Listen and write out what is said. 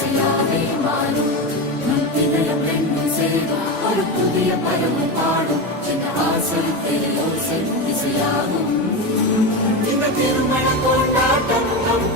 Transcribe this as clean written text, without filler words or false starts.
இசையாவே மாறும் நம் இதயம் ரெண்டும் சேரும் ஒரு புதிய பருவம் பாடும் சின்ன ஆசை இசையாகும் இந்த திருமண கொண்டாட்டம் நம்